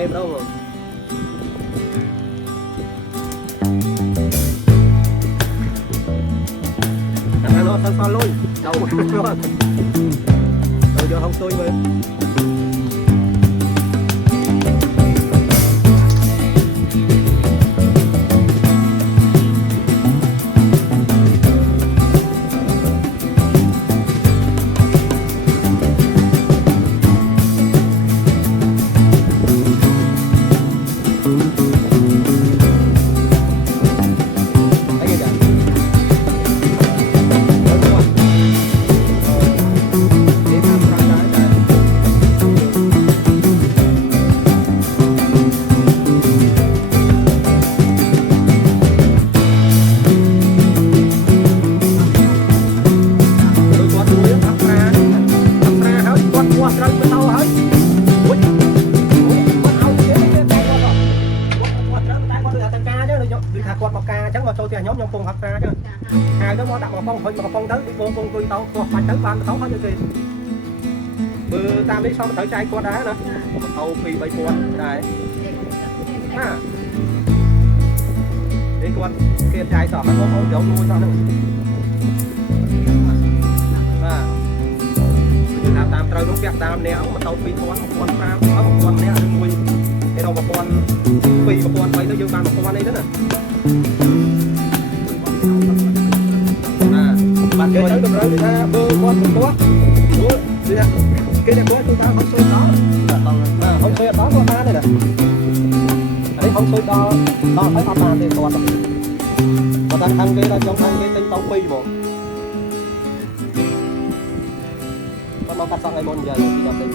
em đâu rồi. Thằng nó thân son luôn, đầu luôn. Đầu giờ không tôi mới. Nhóm nhóm cùng hợp ra chứ hai đứa nó đặt một phong mà phong tới đi vô con vui tao con bạch tới ban tao hết như kì bữa tam đi xong tới trai con đá nữa tàu phi bay cuốn đấy à đi con kia trai sọ nó có giống nuôi sao nữa à tam tam trời lúc đẹp tam néo mà tàu phi con một con pha có một con néo nuôi cái đầu một con phi một con bay tới dương ban một con đây nữa nè bạn chơi tới được rồi người ta bơ con có cái này của chúng ta không xôi đó không xôi đó con ta này nè đấy không xôi đó đó phải bắt bàn thì còn ta thăng cái là trong thăng cái tên tàu phi một nó cắt xong ngày 4 giờ thì đập lên